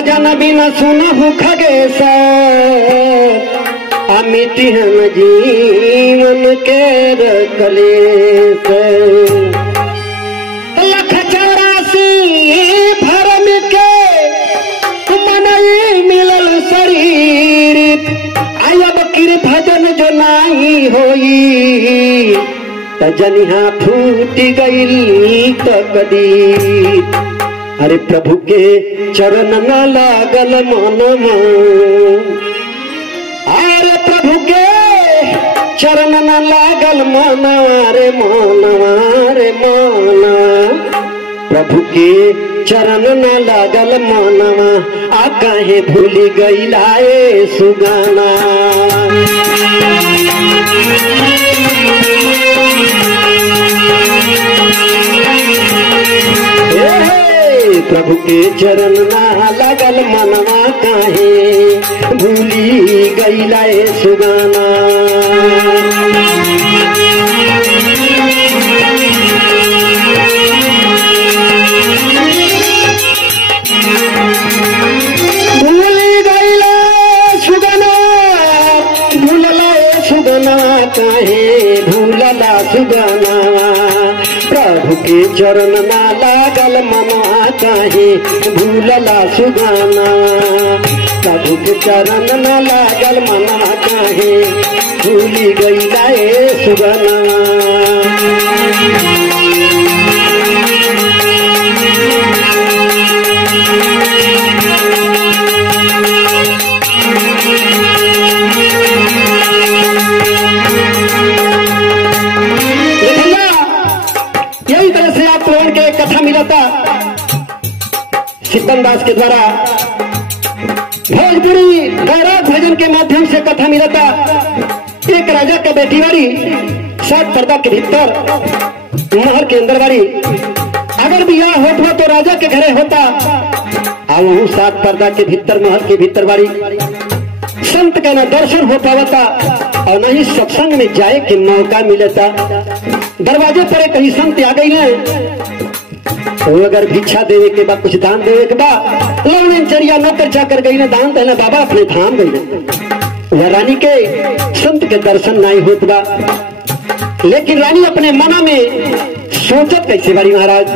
भजन बिना सुनहु खगेश अमिति हम जीवन के कलेश। लख 84 भरम के मनई मिलल शरीर आयब किर भजन जो नाही होई त जनिहा फूट गईल तकदीर। अरे प्रभु के चरण न लागल मनवा अरे प्रभु के चरण न लागल मनवा रे मनवा रे मनवा प्रभु के चरण न लागल मनवा आ काहे भूल गईला ए सुगाना। प्रभु के चरण ना लागल मनवा काहे भूली गईला ए सुगाना। भूली गईला सुगाना भूलला ए सुगाना काहे भूलला सुगाना। प्रभु के चरण ना लागल मनवा काहे भूलला सुगाना। प्रभु के चरण ना लागल मनवा काहे भूली गईला ए सुगाना। कथा मिला था सिद्धन दास के द्वारा भोजपुरी गौरव भजन के माध्यम से कथा मिला था। एक राजा का बेटी वाली 7 पर्दा के भीतर महल के अंदर वाली अगर बियाह होता तो राजा के घरे होता और वह 7 पर्दा के भीतर महल के भीतर वाली संत का न दर्शन हो पावता और न ही सत्संग में जाए के मौका मिलता। दरवाजे पर कहीं संत आ गई है तो अगर भिक्षा देवे के बाद कुछ दान देवे के बाद लौनचरिया नौकर चाकर गई ना दान देना बाबा अपने धाम गई रानी के संत के दर्शन नहीं होत बा। लेकिन रानी अपने मना में सोचत कैसे बारी महाराज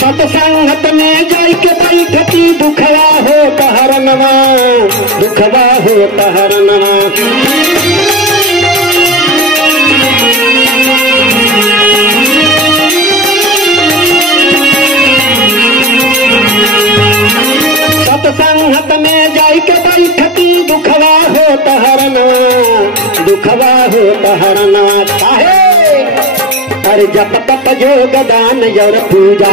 सत्संगत में जाई के बैठती दुखवा हो तहरनवा दुखवा हो तहरनवा। सत्संगत में जाई के बैठती दुखवा हो तहरनवा दुखवा हो तहरनवा। काहे अरे जप तप योग दान और पूजा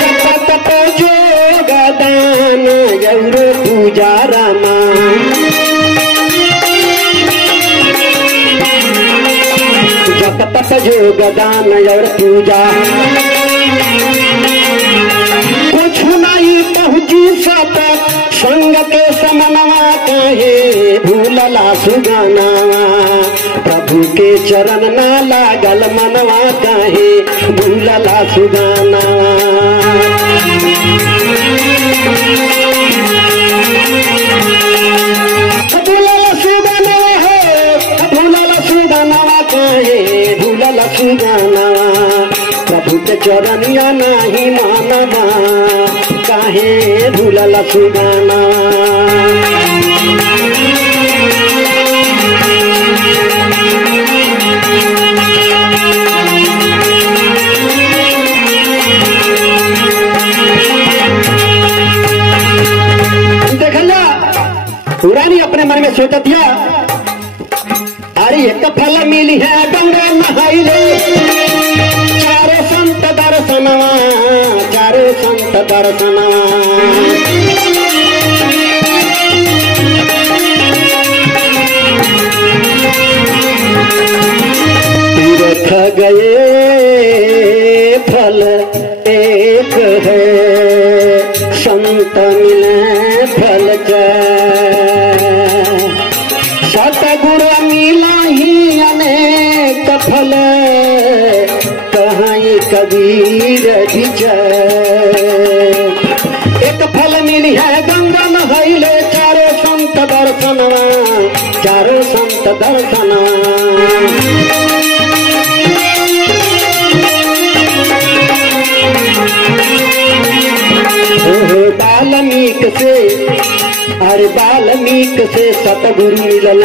जप तप योग दान और पूजा रामा। जप तप योग दान और पूजा कुछ नहीं पहुंची सत संग के समनवा काहे भूलला सुगानावा। प्रभु के चरण ना लागल मनवा काहे भूलला सुगानावा। भूलला सुगानावा हो भूलला सुगानावा काहे भूलला सुगानावा। प्रभु के चरनिया नहीं मानवा काहे भूलला सुगाना। देखला रानी अपने मन में सोचा दिया अरे एक फल मिली है गंगा नहाई ले चारों संत दर्शनवा चारों संत दर्शनवा। तीर्थ गए फल एक है संत मिले फल सतगुरु मिला ही अनेक फल कहीं कबीर विजय। दर्शना वाल्मीकि से अरे वाल्मीकि से सतगुरु मिलल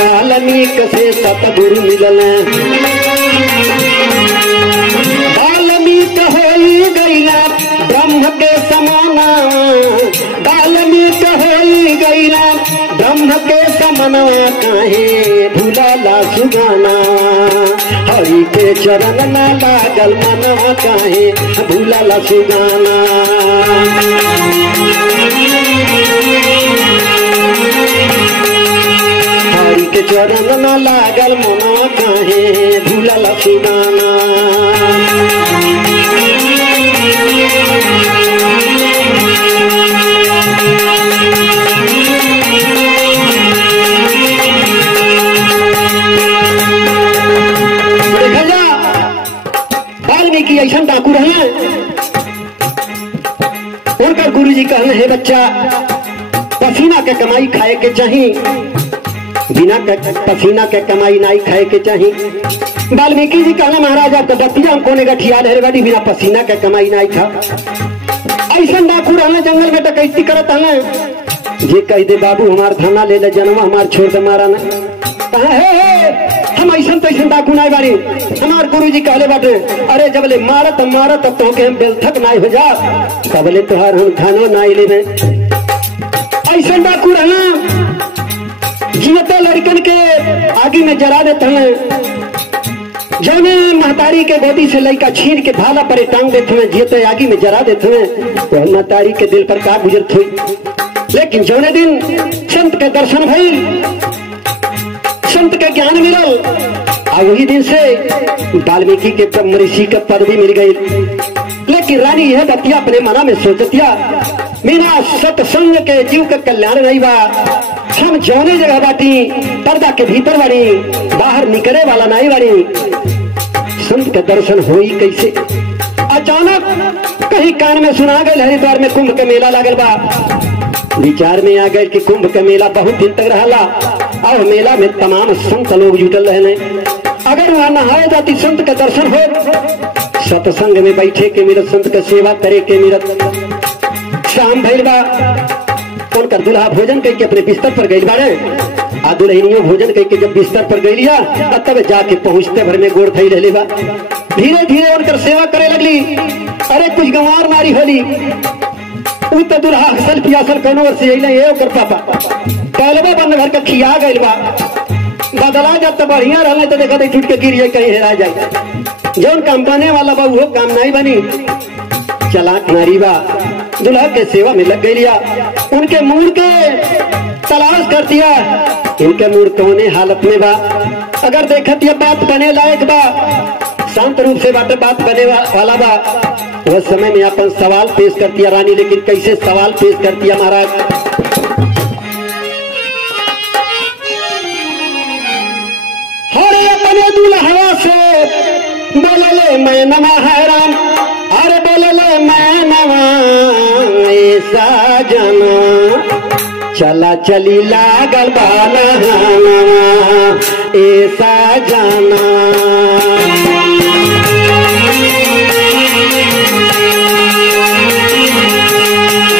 वाल्मीकि से सतगुरु मिलल वाल्मीकि होई गईला ब्रह्म के समाना वाल्मीकि होई गईला ब्रह्म के समना काहे भूलाला सुगाना हरि के चरण न लागल मनवा काहे भूलाला सुगाना हरि के चरण न लागल मनवा काहे भूलाला सुगाना वाल्मीकि ऐसा डाकू रहे उनका गुरु जी कहने है बच्चा पसीना के कमाई खाए के चाहिए बिना पसीना के कमाई नहीं खाए के चाहिए वाल्मीकि जी कहने महाराज आपका बतिया कोने का ठियाल है गाड़ी बिना पसीना के कमाई नहीं खा ऐसा डाकू रहना जंगल में डकैती करत है ये कह दे बाबू हमार थाना ले ले जनवा हमार छोड़ दे मारा ना हम ऐसा तो ऐसा डाकू नहीं बारी हमार गुरु जी कहले बाटे अरे जब ले मारत मारत तो के हम बेलथक नहीं हो जा तबले तुहार हम थानो नहीं ले ऐसा डाकू रहना जीवते लड़कन के आगे में जरा देते हैं जौने महतारी के गोदी से लड़का छीन के भाला पर टांग देते हैं जीते आगे में जरा देते हैं तो महतारी के दिल पर का गुजरत हुई लेकिन जौने दिन संत के दर्शन भइल संत के ज्ञान मिलल और वही दिन से वाल्मीकि के ब्रह्म ऋषि का पदवी मिल गई लेकिन रानी यह बतिया अपने मना में सोचतिया मेरा सत्संग के जीव का कल्याण नहीं बा हम जौने जगह बाटी पर्दा के भीतर बाड़ी बाहर निकले वाला नहीं बाड़ी संत के दर्शन होई कैसे अचानक कहीं कान में सुना गए हरिद्वार में कुंभ का मेला लागल बा विचार में आ गए कि कुंभ का मेला बहुत दिन तक रहला और मेला में तमाम संत लोग जुटल रहने अगर वहां नहाए जाती संत का दर्शन हो सत्संग में बैठे के मिलत संत का सेवा करे के मिलत शाम भइल बा उनकर दुल्हा भोजन करके अपने बिस्तर पर गई बारे आ दुल्हनियों भोजन करके जब बिस्तर पर गई लिया तब जाके पहुंचते भर में गोड़ थई रहे बा धीरे धीरे उनकर सेवा करे लगली अरे कुछ गंवार नारी होली उ तो दुल्हा असल पियासल कोनो और से अइले ए ओकर पापा पहलवा बंद घर के खिया गइल बा बदला जब तो बढ़िया रहले तो देखा टूट के गिर जाए कहीं हेरा जाए जौन काम बने वाला बा वो काम नहीं बनी चलाक नारी बा दुल्हा के सेवा में लग गई उनके मूड के तलाश कर दिया इनके मूड कौने हालत में बा अगर देखत ये बात बने लायक बा शांत रूप से बात बने वाला बा वह समय में अपन सवाल पेश करती है रानी लेकिन कैसे सवाल पेश करती है महाराज हरे अपने दुल्हा से बोले मैं नमा हैरान अरे बोले मैं नवा ऐसा जना चला चली लागल बाला ऐसा जाना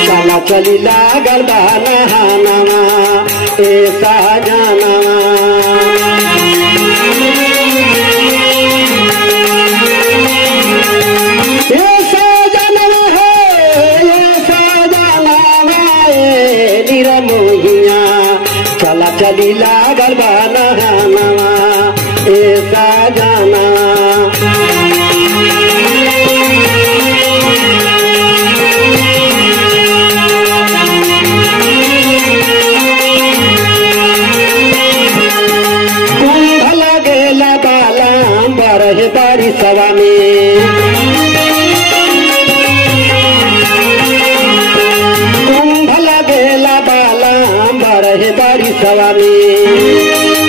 चला चली लागल बाला ऐसा जाना चला चली लागल बाला ऐसा जाना कुंभ लगेला बाला बरह बारी सवा में कुंभ लगेला बाला बरह बारी सवा में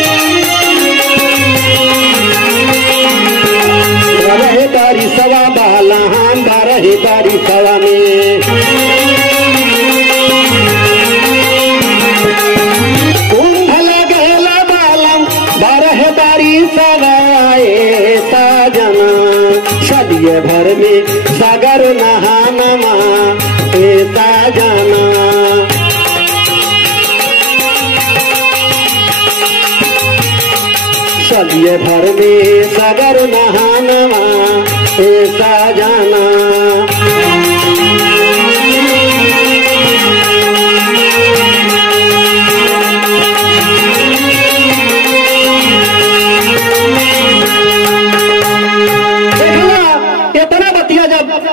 बरह बारी सवा बाला बरह बारी सवा में चलिए भर में सागर नहाना ऐसा जाना। चलिए भर में सागर नहाना ऐसा जाना।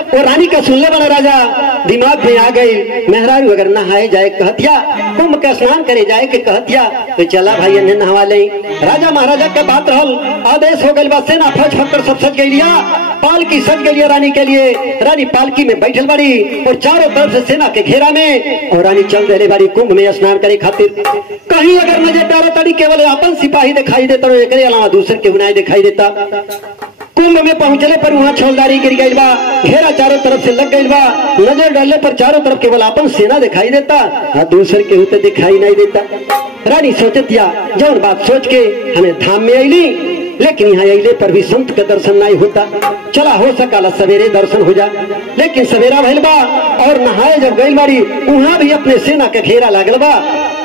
वो रानी का सुनले वाला राजा दिमाग में आ गई। मेहरारू अगर नहाए जाए कहतिया, कुंभ का स्नान करे जाए के कहतिया, तो चला भाई इन्हें नहवा ले। राजा महाराजा के बात रहल, आदेश हो गई। सेना फौज फकर सब सज गई, पालकी सज गई रानी के लिए। रानी पालकी में बैठल बड़ी और चारों तरफ से सेना के घेरा में, और रानी चल रही बारी कुंभ में स्नान करे खातिर। कहीं अगर मुझे प्यारा तड़ी केवल अपन सिपाही दिखाई देता, एक अलावा दूसरे के हुनाई दिखाई देता। कुंभ में पहुंचले पर वहाँ छौलदारी गिर गई बा, घेरा चारों तरफ से लग गई बा। नजर डालने पर चारों तरफ केवल अपन सेना दिखाई देता, दूसरे के होते दिखाई नहीं देता। रानी सोचतिया जौन बात सोच के हमें धाम में अली, लेकिन यहाँ अले पर भी संत का दर्शन नहीं होता। चला हो सकाला सवेरे दर्शन हो जा, लेकिन सवेरा भइल बा और नहाए जब गई बारी, वहाँ भी अपने सेना के घेरा लागल बा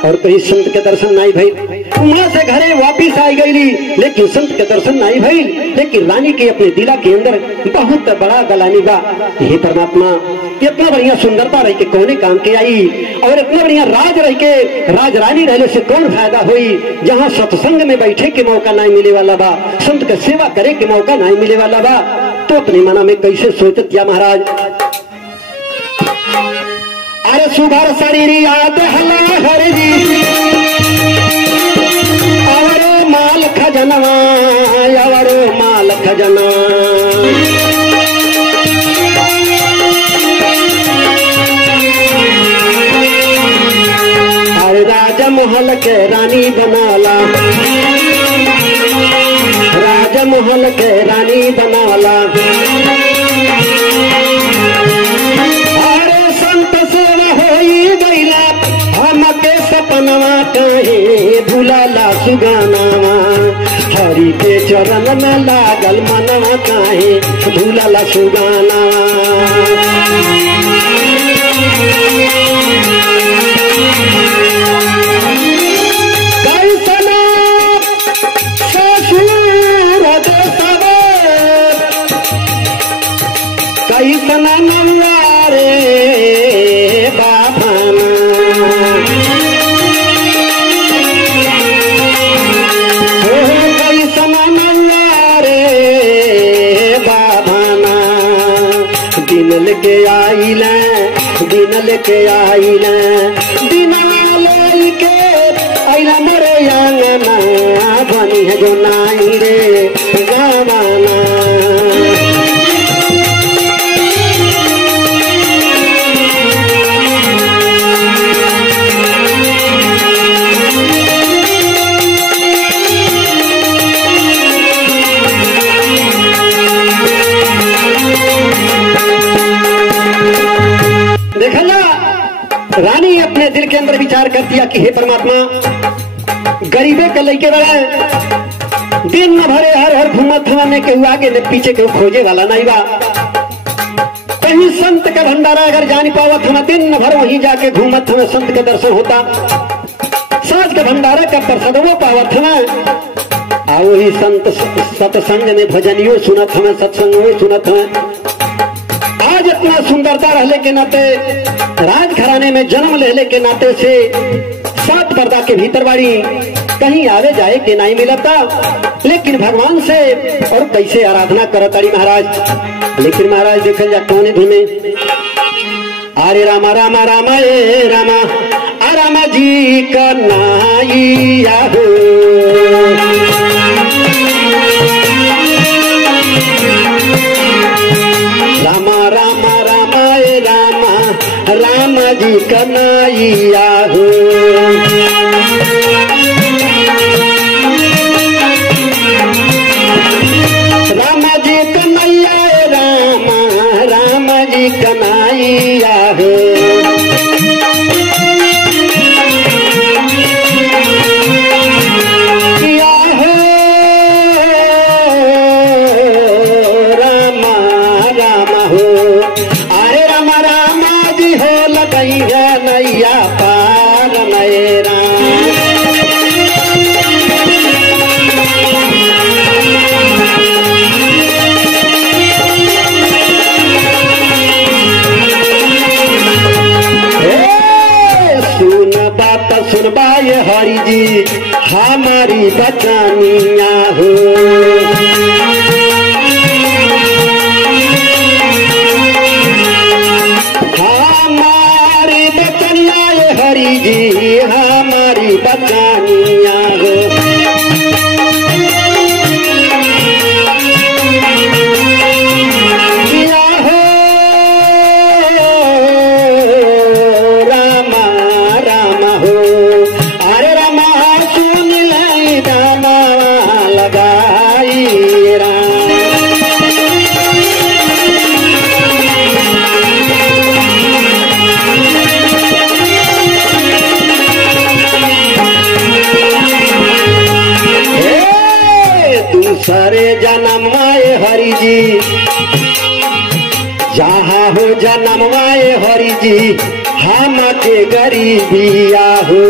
और कहीं संत के दर्शन नहीं भइल। वहां से घरे वापिस आई गई, लेकिन संत के दर्शन नहीं भइल। लेकिन रानी के अपने दिला के अंदर बहुत बड़ा गलानी बा। हे परमात्मा, इतना बढ़िया सुंदरता रह के कौने काम के आई, और इतना बढ़िया राज रह के राजरानी रहने से कौन फायदा हुई, जहाँ सत्संग में बैठे के मौका नहीं मिले वाला बा, संत के सेवा करे के मौका नहीं मिले वाला बा। तो अपने मना में कैसे सोचत या महाराज। अरे सुभर शरीर याद हल्ला हर जी, और माल खजनवा, और माल खजना। अरे राजा महल के रानी बनाला, राजा महल के रानी बनाला। सपनवा कहे भूलाला सुगानावा, हरि के चरण में लागल मनवा कहे भूलाला सुगानावा। कैसना ससुर देशवा, कैसना नवारे बाबा। दिन लेके आइला, दिन लेके आइला, दिन लेके आइला मोरे आंगना, बनी है जो नाई रे गावाना। रानी अपने दिल के अंदर विचार कर दिया कि हे परमात्मा, गरीबे का लेके बड़ा दिन न भरे हर हर घूमत हमें केहू आगे न पीछे केहू खोजे वाला नहीं बा। कहीं संत का भंडारा अगर जान पावत हम, दिन न भर वहीं जाके घूमत हमें संत का दर्शन होता। सांस का भंडारा का प्रसादों पावत हमें, आ वही संत सत्संग में भजनियों सुनत हमें, सत्संगों सुनत हमें। आज इतना सुंदरता रहने के नाते, राज घराने में जन्म लेने के नाते से सात पर्दा के भीतर बाड़ी, कहीं आवे जाए के नहीं मिलता। लेकिन भगवान से और कैसे आराधना करताड़ी महाराज। लेकिन महाराज देखल जा कौन धुने, अरे रामा रामा रामा ए रामा, रामा जी का नाइया हो। रामा रामा रामा ए रामा, रामा जी कन्हैया हो। रामा जी कन्हैया रामा, रामा जी कन्हैया हो। बचानिया हो। हमारी बचनिया हरि जी हमारी बचानिया हो। दूसरे जन्म आए हरि जी जहाँ हो जन्म आए हरि जी हम के गरीबिया हो।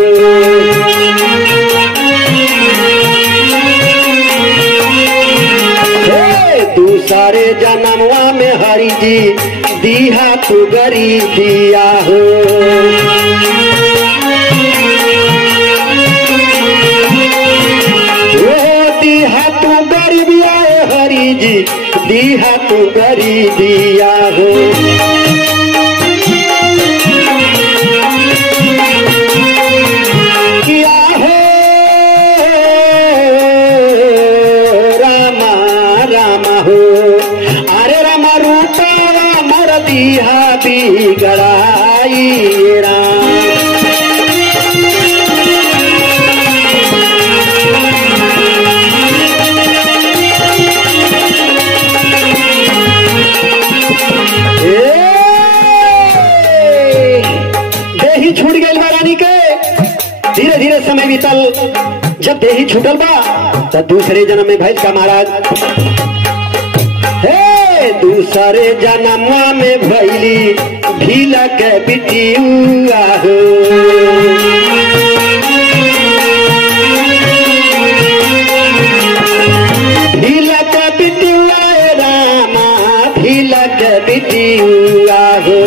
दूसरे जन्मवा में हरि जी दिया तू गरीबिया हो। दिया तू गरीबिया हरि जी दिया तू गरीबिया हो। किया हो रामा रामा हो। अरे रामा रूपा मर दिया बिगड़ाई राम। देही छूट गई रानी के। धीरे धीरे समय बीतल। जब देही छूटल बा तो दूसरे जन्म में भैल का महाराज हे दूसरे जन्म में भैली भीला के बिटिया हो। भीला के बिटिया रामा भीला के बिटिया हो।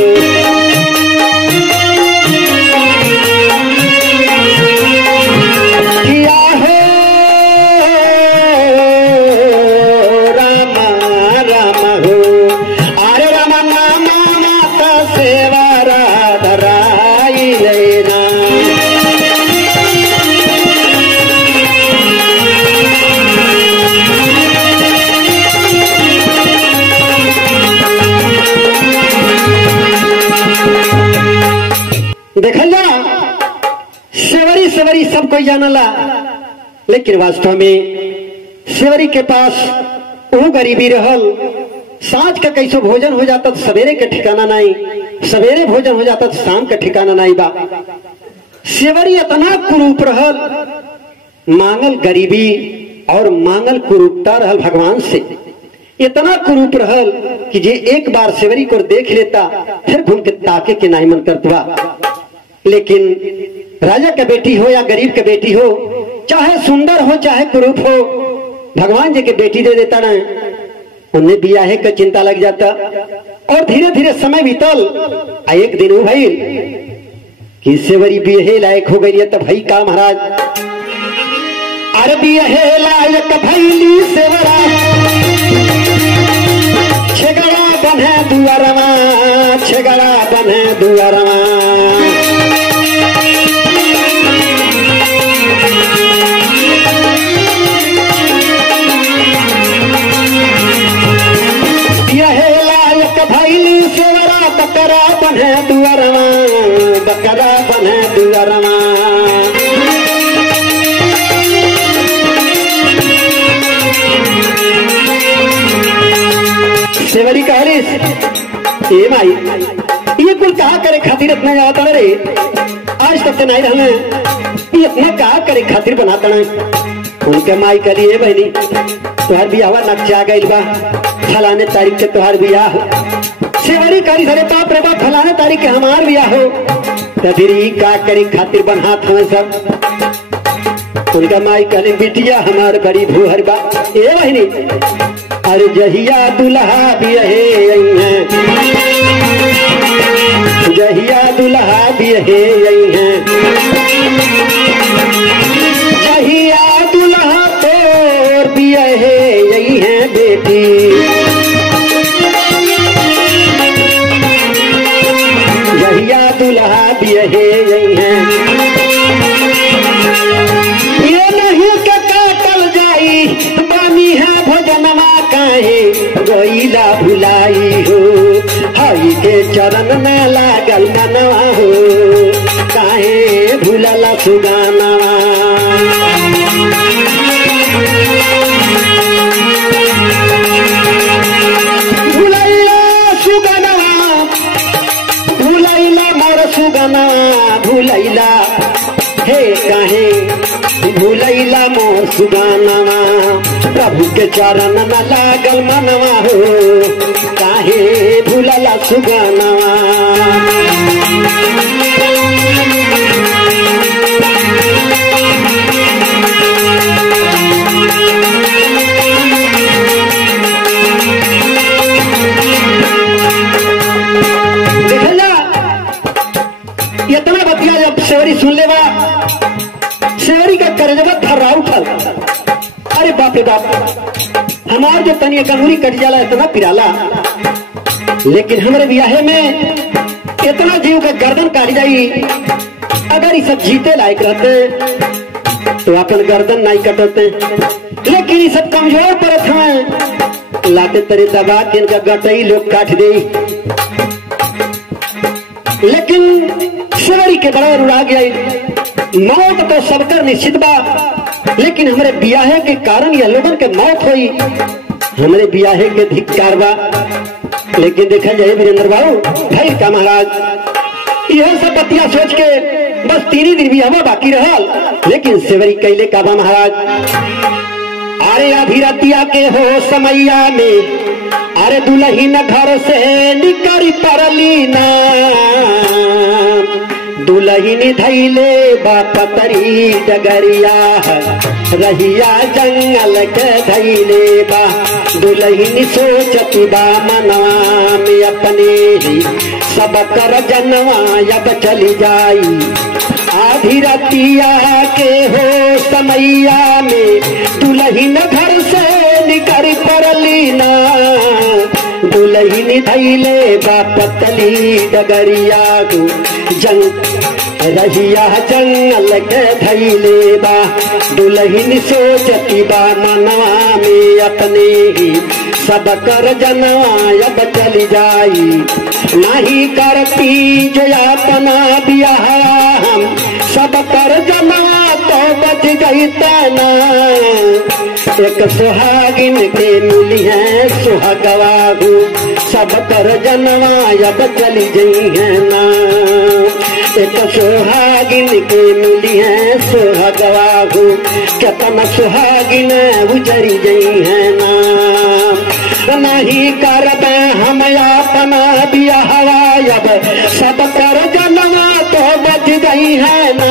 देखल जा सेवरी सेवरी सब कोई जानला, लेकिन वास्तव में सेवरी के पास वो गरीबी रहल। साँझ का कैसो भोजन हो जाता तो सवेरे के ठिकाना नहीं, सवेरे भोजन हो जाता तो शाम का ठिकाना नहीं बा। सेवरी इतना कुरूप रहल, मांगल गरीबी और मांगल कुरूपता रहल भगवान से। इतना कुरूप रहल कि जे एक बार सेवरी को देख लेता फिर घूम के ताके के नहीं मन करता। लेकिन राजा का बेटी हो या गरीब का बेटी हो, चाहे सुंदर हो चाहे कुरूप हो, भगवान जी के बेटी दे देता ना, उन्हें बियाहे का चिंता लग जाता। और धीरे धीरे समय बीतल। एक दिन हो भाई कि सेवरी बियाहे लायक हो गई है। तो भाई का महाराज अरे बियाहे लायक भैली सेवरा छेगड़ा बने दुआरमा छेगड़ा बने दुआरमा। बकरा बने दुआरमा बकरा बने दुआरमा। सेवरी कहलिस ए माई ये कुल कहा करे खातिर इतना जाता रे, आज तक से नहीं रहना ये इतना कहा करे खातिर बनाता ना। उनके माई करी है बहनी तुहार बियाह नक्शा गई बा, फलाने तारीख के तुहार बियाह। सेवरी करी धरे बाप रे बाप फलाने तारीख के हमार बियाह हो। तभी का करी खातिर बनात हमें सब। उनका माई कहने बिटिया हमार बड़ी भूहर बा ए बहनी। अरे जहिया दुल्हा बियहे हैं, जहिया दुल्हा बियहे हैं, जहिया दुल्हा बेटी। जहिया दुल्हा बियहे गई है ये नहीं के काटल जाई बानी है भोजनमा काहे गोइला भुलाई हो हई के चरण में लागल मनवा हो काहे भूलला सुगानवा। भूलैला सुगानवा भूलैला मोर सुगानवा भूलैला हे काहे भूलैला मोर सुगानवा प्रभु के चरण में लागल मनवा हो काहे भूलला सुगानवा। इतना बतिया जब सेवरी सुन लेवा सेवरी का करजवा थर्रा उठल। अरे बाप रे बाप हमार जो तनिया कनूरी कट जाला इतना पिराला लेकिन हमारे ब्याहे में इतना जीव का गर्दन काट जाई। अगर ये सब जीते लायक रहते तो अपन गर्दन नहीं कटते लेकिन ये सब कमजोर परत हैं लाते तरी दबा के इनका गटई लोग काट दे। लेकिन सेवरी के बड़ा उड़ा गया। मौत तो सबकर निश्चित बा लेकिन हमारे ब्याहे के कारण यह लोगन के मौत हुई हमारे ब्याहे के धिक्कार बा। लेकिन देखा जाए वीरेंद्र बाबू भाई का महाराज यह सब बतिया सोच के बस 3 दिन ब्याह बाकी रहल लेकिन सेवरी कैले का बा महाराज। अरे अधीरतिया के हो समैया में अरे दुल्हीन घर से निकरी परली ना दुल्हीन धैले बापतरी डगरिया रहिया जंगल के धैले बा दुल्हीन सोचती बा मनवा में अपने ही सब कर जनवा अब चली जाई। आधी रतिया के हो समैया में दुल्हीन घर से निकरी परली ना दुल्हीन धैले बापतली डगरिया को रहिया जंगल के धैले बा दुल्हीन सोचती बा मनवा में अपने ही सब कर जनवा अब चली जाई। नहीं करती जो अपना ब्याह हम सब कर जनवा तो बच गई तना एक सुहागिन के मिली है सुहागवा सब कर जनवा अब चली गई है ना एक सुहागिन के मिली है सुहागवा कितना सुहागिन उजरी गई है ना। नहीं करबे हम अपना ब्याहवा अब सब कर जनवा तो बच गई है ना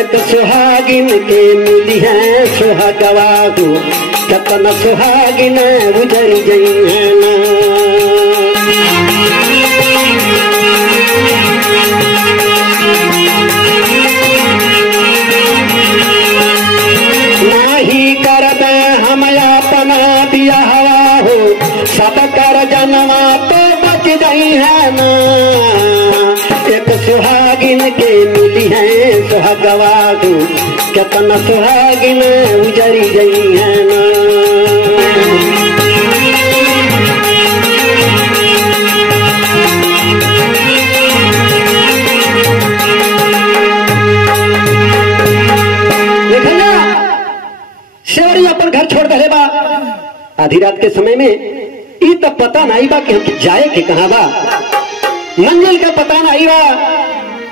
एक सुहागिन के मिली है सुहागवा कितना सुहागिन उजरी गई है ना। नहीं करबे हम अपना ब्याहवा हो सब कर जनवा तो बच गई है ना एक सुहागिन के मिली है सुहागवा कितना सुहागिन उजरी गई है ना। सेवरी अपन घर छोड़ दे बा आधी रात के समय में ई तो पता नहीं बा कि हम जाए के कहाँ बा मंजिल का पता नहीं बा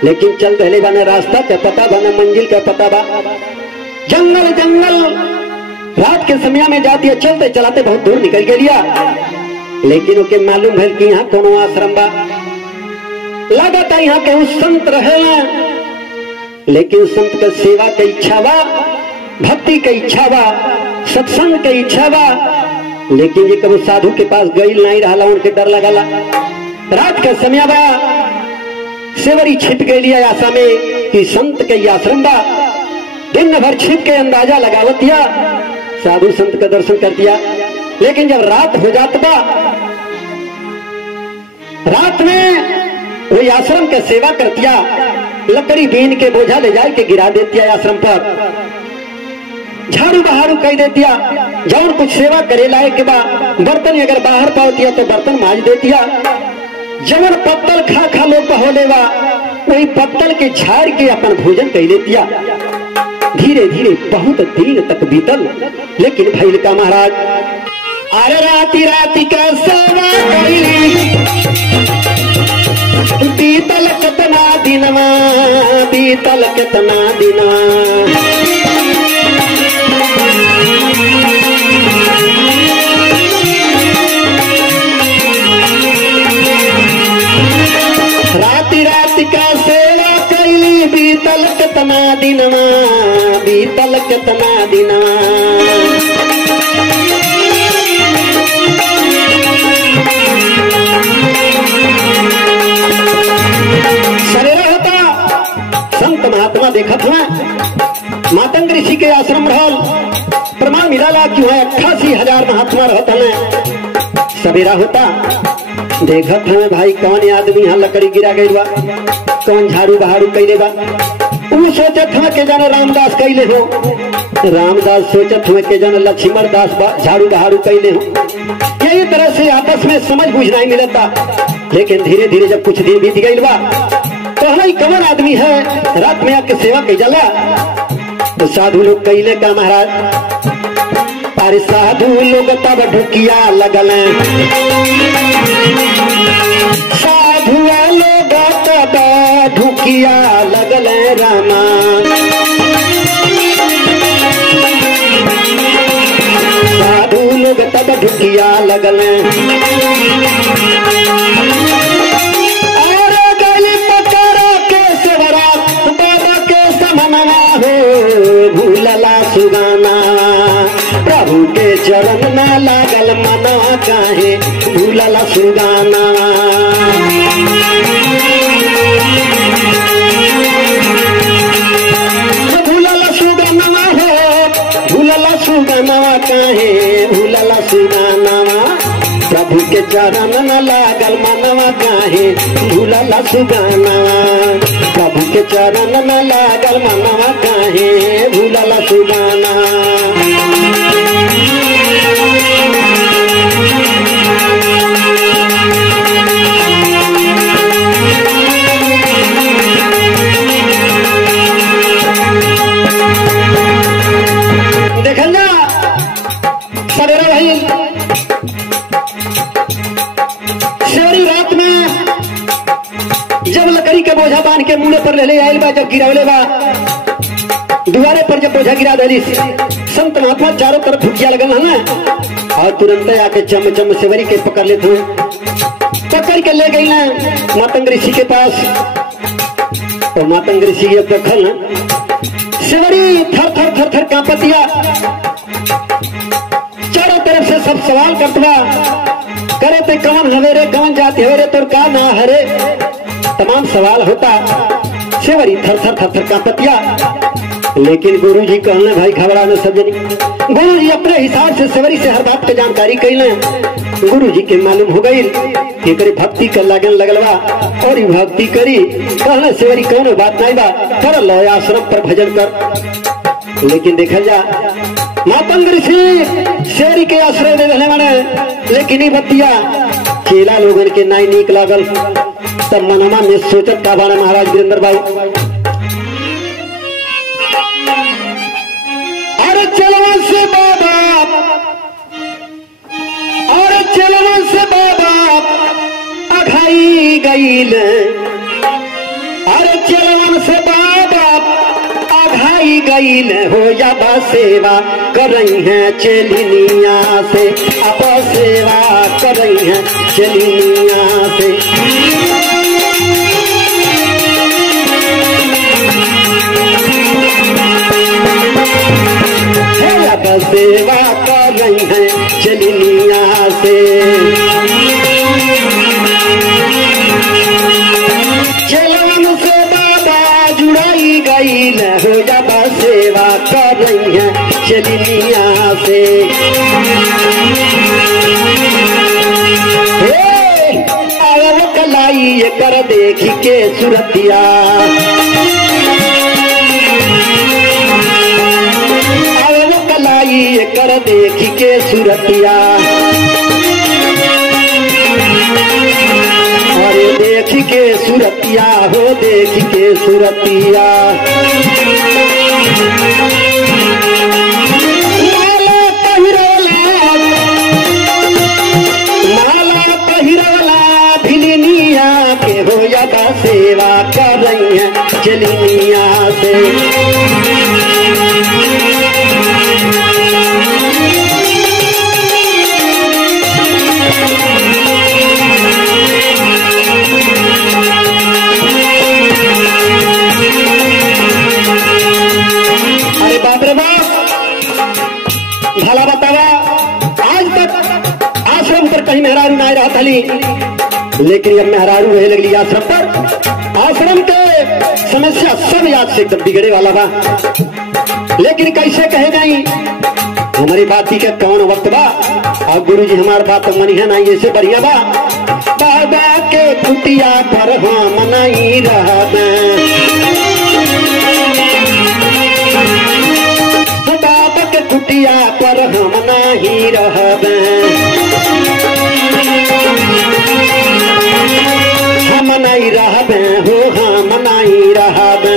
लेकिन चल दहले बा रास्ता का पता बा मंजिल का पता बा। जंगल जंगल रात के समय में जाती है चलते चलाते बहुत दूर निकल के लिया लेकिन उनके मालूम है कि यहाँ कोनो आश्रम बा लागत है यहाँ के उस संत रहे लेकिन संत का सेवा की इच्छा बा भक्ति की इच्छा बा सत्संग की इच्छा बा लेकिन ये कभी साधु के पास गई नहीं रहा उनके डर लगला। रात का समय बा सेवरी छिप के लिया आशा में कि संत के आश्रम बा दिन भर छिप के अंदाजा लगावतिया साधु संत का दर्शन कर दिया लेकिन जब रात हो जात बा, रात में वही आश्रम के सेवा करतिया, लकड़ी बीन के बोझा ले जाए के गिरा देतिया आश्रम पर, झाड़ू बहारू कह देतिया, जौन कुछ सेवा करे लायक के बा बर्तन अगर बाहर पावतिया तो बर्तन माज देतिया, जवन पत्तल खा खा लोग हो लेवा वही पत्तल के झाड़ के अपन भोजन कर लेतिया। धीरे धीरे बहुत दिन तक बीतल, लेकिन भैल का महाराज अरे राती राती का सेवा बीतल कितना दिनवा, बीतल कितना दिनवा, राती राती का सेवा कैली बीतल कितना दिनवा, बीतल कितना दिनवा। सवेरा होता संत महात्मा देखत हुआ मातंग ऋषि के आश्रम रहल, प्रमाण मिला कि वह 88,000 महात्मा रहता है। सवेरा होता देखत हमें भाई कौन आदमी यहाँ लकड़ी गिरा गई बा, कौन झाड़ू बहारू कैले बा। वो सोचत हमें के जाने रामदास कैले हो, रामदास सोचत हमें के जाने लक्ष्मण दास झाड़ू बहारू कैले हो। यही तरह से आपस में समझ बुझ नहीं मिलता। लेकिन धीरे धीरे जब कुछ दिन बीत गई बा तो हमारी कौन आदमी है रात में आके सेवा कई जाला, तो साधु लोग कैले का महाराज, अरे साधु लोग तब ढुकिया लगल, साधु लोग तब ढुकिया लगल रामा, साधु लोग तब ढुकिया लगल, और गली पकड़ा के सेवरा बाबा के समनवा हो, भूलला सुगाना प्रभु के चरण में लागल मनवा काहे, भूलला सुगाना। भूलला सुगाना हो, भूलला सुगाना काहे, भूलला सुगाना प्रभु के चरण में लागल मनवा काहे, भूलला सुगाना प्रभु के चरण में लागल मनवा काहे, भूलला सुगाना। देखल ना सवेरा भाई सेवरी रात में जब लकड़ी के बोझा बांध के मुड़े पर ले आयल बा, जब गिरावले बा दुआरे पर जब बोझा गिरा दिली, संत महात्मा चारों तरफ भुकिया लगल है ना, और तुरंत आके चम चम सेवरी के पकड़ लेते हैं, पकड़ के ले गई ना मातंग ऋषि के पास। तो मातंग ऋषि जब देखल ना सेवरी थर थर थर थर कांपतिया, चारों तरफ से सब सवाल करतवा, करे ते कौन हवेरे, कौन जाति हवेरे, तोर का ना हरे, तमाम सवाल होता। सेवरी थर थर थर थर कांपतिया। लेकिन गुरु जी कहने भाई घबरा न सजनी, गुरु जी अपने हिसाब से सेवरी से हर बात की जानकारी कैले। गुरु जी के मालूम हो गई कि करे भक्ति कर लगन लगलवा, और भक्ति करी कहना सेवरी कौन बात नहीं बा, कर लो आश्रम पर भजन कर। लेकिन देखा जा मातंग ऋषि सेवरी के आश्रय दे रहे माने, लेकिन ही बतिया चेला लोगन के नाई नीक लागल। तब मनमा में सोचत का बाना महाराज वीरेंद्र बाबू, अरे चलवन से बाबा, अरे चलवन से बाबा अघाई गईल, अरे चलवन से बाबा अघाई गईल, हो या सेवा कर रही है चेलिनिया से, अब सेवा कर रही है चेलिनिया से। अब सेवा कर रही है चेलिनिया से, चलन से बाबा जुड़ाई गई, हो जब सेवा कर रही है चेलिनिया से। देखी के सुरतिया, आवे वो कलाई कर देखी के सुरतिया, अरे देखी के सुरतिया हो देखी के सुरतिया। माला पहिरोला भिलनिया के हो यादा सेवा कर रही है चलिनिया से। अरे बाप रे बाप, भला बतावा आज तक आश्रम पर कहीं मेहरारू ना रहा था, लेकिन अब मेहरारू रहे लगली आश्रम पर। आश्रम के समस्या सब याद से एकदम बिगड़े वाला बा, लेकिन कैसे कहे नहीं हमारी बात का कौन वक्त बा। और गुरु जी हमार बात मनी है नहीं ऐसे बढ़िया बा। बाबा के कुटिया पर हम नहीं रहते, बाबा के कुटिया पर हम नहीं रहते, हम नहीं रहते हो हम नहीं रहते।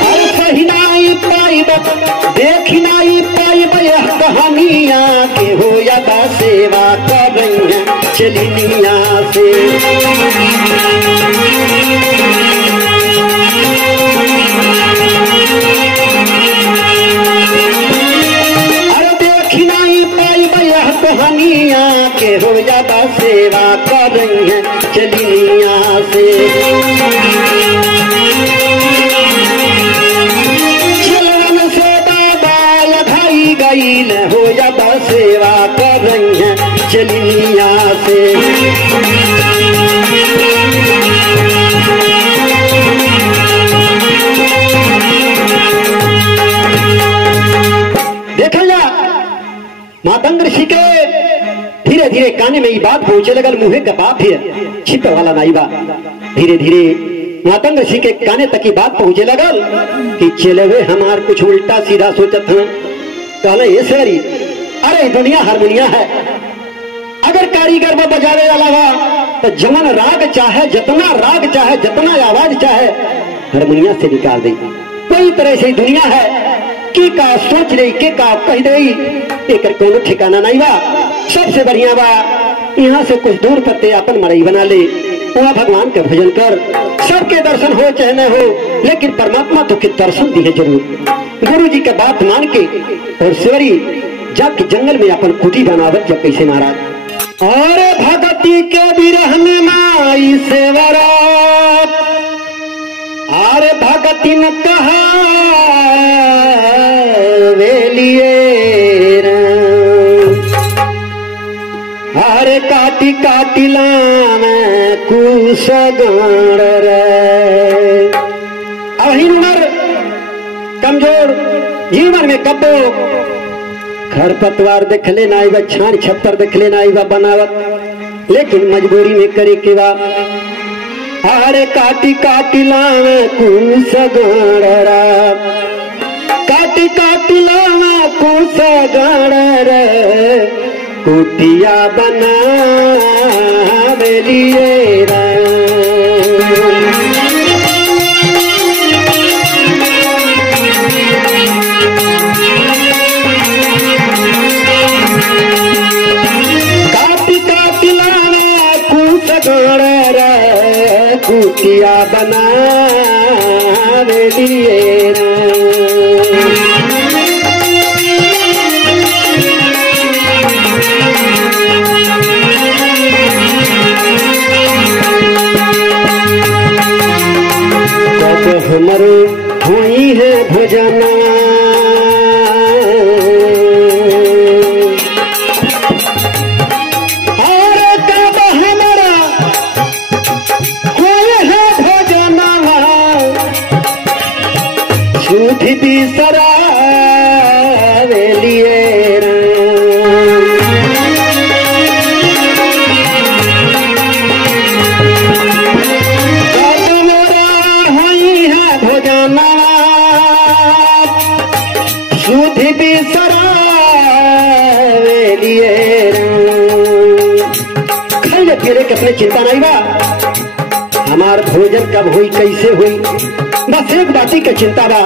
और सही नहीं पाइब देखी नहीं पाइब यह कहानिया के हो यादा सेवा कर रही है चलिनिया से। कहानिया के हो ज्यादा सेवा कर रही है चलिनिया से। चलन से दादा लखाई गई न हो ज्यादा सेवा कर रही है चलिनिया से। देखा जा मातंग ऋषि के धीरे धीरे काने में ये बात पहुंचे लगल, मुहे का बाप है छिप वाला नाई बा। धीरे धीरे मातंग ऋषि के काने तक की बात पहुंचे लगल कि चले वे हमार कुछ उल्टा सीधा सोचत हैं। कहले ये सरी अरे दुनिया हारमोनिया है, अगर कारीगर में बजावे वाला बा तो जमन राग चाहे जितना राग चाहे जितना आवाज चाहे हारमोनिया से निकाल दे। कोई तरह से दुनिया है की का सोच रही के का कह दे, एक कोनो ठिकाना नहीं बा। सबसे बढ़िया बा यहाँ से कुछ दूर पर ते अपन मड़ई बना ले, वहाँ भगवान का भजन कर, सबके दर्शन हो चाहे न हो, लेकिन परमात्मा तो के दर्शन दिए जरूर। गुरु जी का बात मान के और सेवरी जाके जंगल में अपन कुटी बनावत जब कैसे महाराज। और भगती के विरह में माई सेवरा और भगती न कहा वेलिए हरे काटी काटी लाम कुश गाड़ रे। अही उम्र कमजोर जीवन में कब्बो खरपतवार देख लेना आईबा, छान छप्पर देख लेना आईबा बनावत, लेकिन मजबूरी में करे के बा। हरे काटी काटी लाम कुश गाड़, काटी काटी लावा कुश गाड़ रे, कुटिया बना लिए काटी काटी लावा कुश गाड़ रे, कुटिया बना लिए हमरो हुई है भजना और कब हमारा हुई है भजना सरावेलिए खाइले पिए के अपने चिंता नहीं बा हमार भोजन कब हुई कैसे हुई बस एक बाती के चिंता बा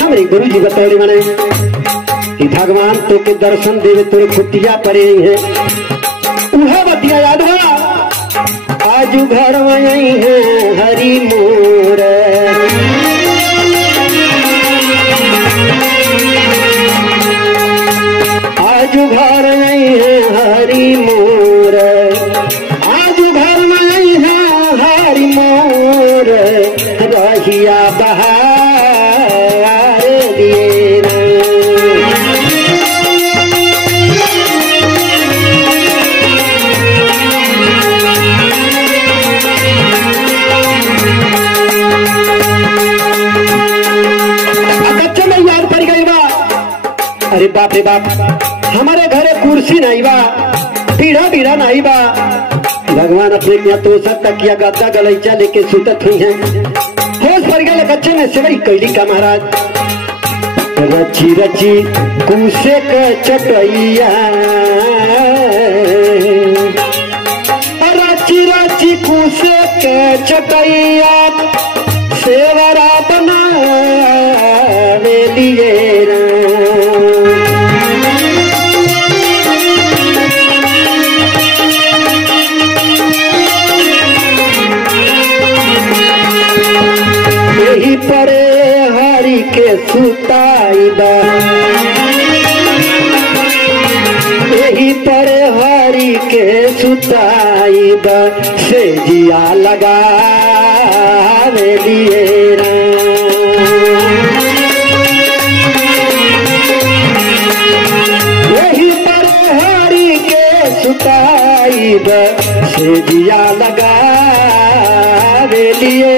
हमारे गुरु जी बतौले मने कि भगवान तो के दर्शन देवे तोरे खुटिया पड़े है उहा बतिया याद है आज घर में आई है हरि मोर आज घर में आई है हरि मोर आज घर में आई है हरि मोर रहिया बहार दिए अरे बाप रे बाप हमारे घरे कुर्सी नहीं बा पीढ़ा पीढ़ा नहीं बा भगवान अपने यहाँ तो सब तकिया गद्दा गलैचा लेके सुतत हुई है होश पर गए कच्चे में सेवई कैली का महाराज रची रची कूसे के चटैया रची रची कूसे के चटैया सेवरा बना लिए यही परे हरि के सुताईबा यही परे हरि के सुताईबा से जिया लगा लिए यही परे हरि के सुताईबा से जिया लगा लिए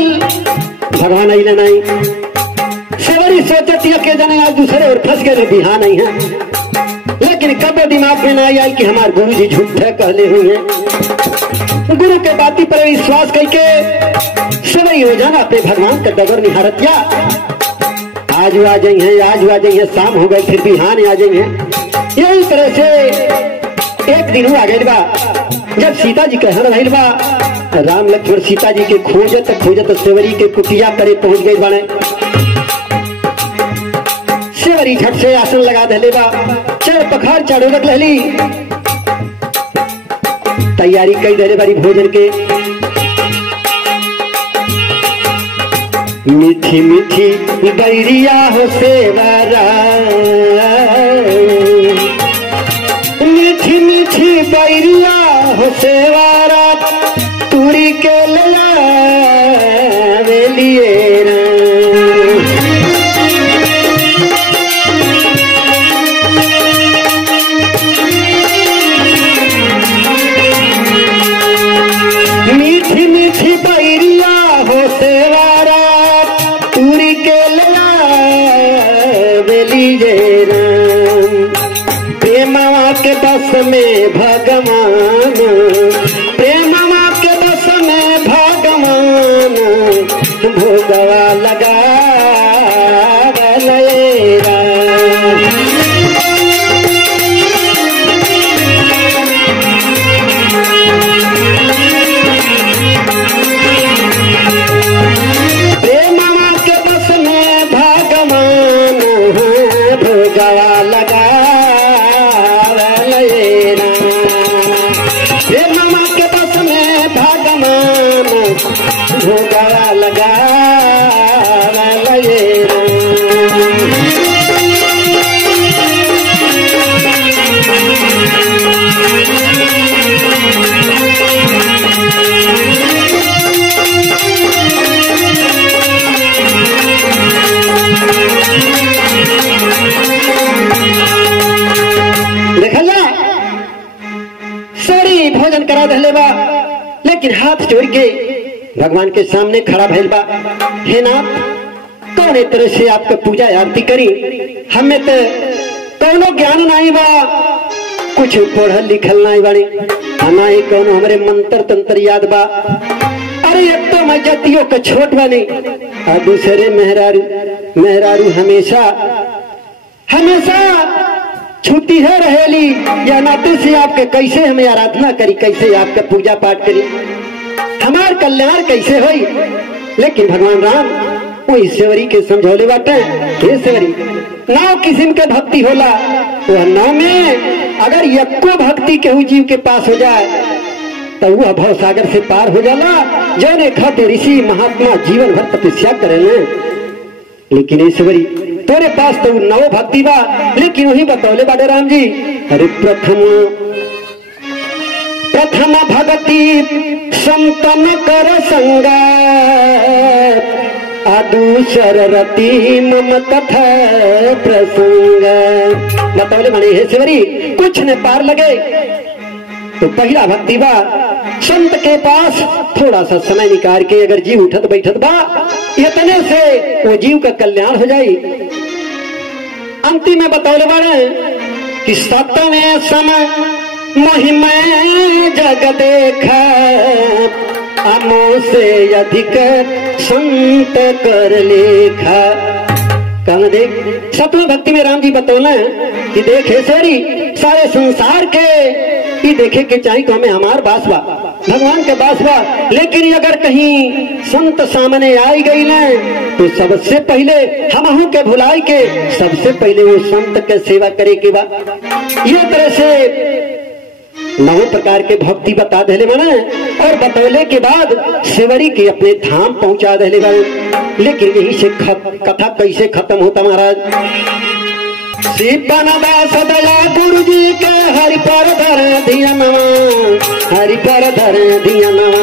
भगवान आई नहीं सवरी सोचती के जाने आज दूसरे और फंस गए बिहार नहीं है लेकिन कब दिमाग में ना आई कि हमारे गुरु जी झूठे कहले हुए हैं गुरु के बाती पर विश्वास करके सवरी रोजाना अपने भगवान का डगर निहारतिया आज आ जाइए आज आ जाइए शाम हो गई फिर बिहान आ जाइए यही तरह से एक दिन आ गए बा जब सीता जी कहन रही बा राम लक्ष्मण सीता जी के खोजत खोजत सेवरी के कुटिया करे पहुंच गए बाने सेवरी झट से आसन लगा दे बा चल पखार चाड़ो रख लहली तैयारी कई दे बारी भोजन के मीठी मीठी बैरिया हो सेवरा मीठी मीठी बैरिया हो सेवरा तुरी के लिए मीठी मीठी बैरिया हो सेवारा तुरी के लिए प्रेमवा के बस में भगवान प्रेमवा के बस में भगवान भोगवा लगा प्रेमवा के बस में भगवान भोगवा लगा प्रेमवा के बस में भगवान भोगवा लगा भोजन करा दहले बा लेकिन हाथ जोड़ के भगवान के सामने खड़ा भइल बा हे नाथ कौन तरह से आपका पूजा आरती करी हमें तो कोनो ज्ञान नहीं बा, कुछ पढ़ल लिखल नहीं बाड़ी, हमारे कोनो हमरे मंत्र तंत्र याद बा। अरे एक तो मैं जतियों का छोट बनी और दूसरे मेहरारू हमेशा छुट्टी है रहेली, या नाते से आपके कैसे हमें आराधना करी, कैसे आपका पूजा पाठ करी, हमार कल्याण कैसे होई। लेकिन भगवान राम वो ईश्वरी के समझौले बाटे, ईश्वरी नौ किस्म के भक्ति होला, वह नौ में अगर यक्को भक्ति केहू जीव के पास हो जाए तो वह भव सागर से पार हो जाला, जौने खातिर ऋषि महात्मा जीवन भर तपस्या करेले। लेकिन ईश्वरी तोरे पास तो नौ भक्ति बा, लेकिन वही बतौले बाटे राम जी। अरे प्रथम भक्ति संतन कर संगा, दूसर रति मम कथा प्रसंग। बतौले माने हे शिवरी कुछ ने पार लगे तो पहला भक्ति बा संत के पास थोड़ा सा समय निकाल के अगर जीव उठत बैठत बा, इतने से वो जीव का कल्याण हो जाई। अंतिम में बतौले बारे कि सतवें समय महिमा जग देखा, अमो से अधिक संत कर लेखा। कहना देख सतवें भक्ति में राम जी बतौले कि देखे सारी सारे संसार के ये देखे के चाहिए तो हमें हमार बास बा, भगवान के बास बा, लेकिन अगर कहीं संत सामने आई गई ना तो सबसे पहले हमहू के भुलाई के सबसे पहले वो संत के सेवा करे के बा। ये तरह से नौ प्रकार के भक्ति बता देले माने और बतौले के बाद शिवरी के अपने धाम पहुंचा देले बारे। लेकिन यही से कथा कैसे खत्म होता महाराज। दास दया गुरु जी के हरि पर धर दिया नवा, हरि पर धर दिया नवा।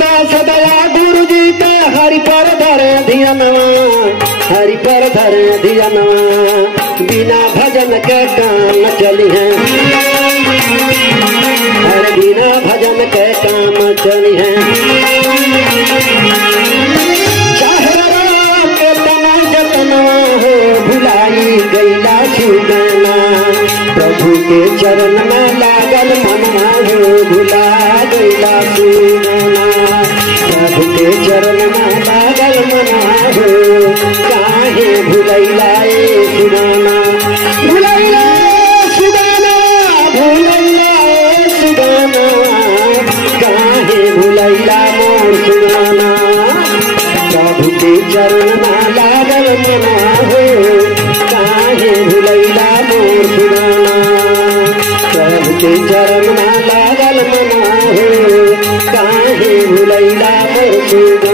दास दया गुरु जी के हरि पर धर दिया नवा, हरि पर धर दिया नवा। बिना भजन के काम चली है, हर बिना भजन के काम चली है। चाहे के तना जतनवा हो, भुलाई गईला सुगना, प्रभु के चरण में लागल मनवा हो, भुला गईला सुगना। प्रभु के चरण में लागल मनवा हो, काहे भुलैला ए सुगना, भुलैला सुगना, भुलैला ए सुगना, काहे भुलैला मोर सुगना। प्रभु के चरण में लागल मनवा हो, काहे भुलैला मोर सुगना। प्रभु के चरण में लागल मनवा हो, काहे भुलैला मोर सुगना।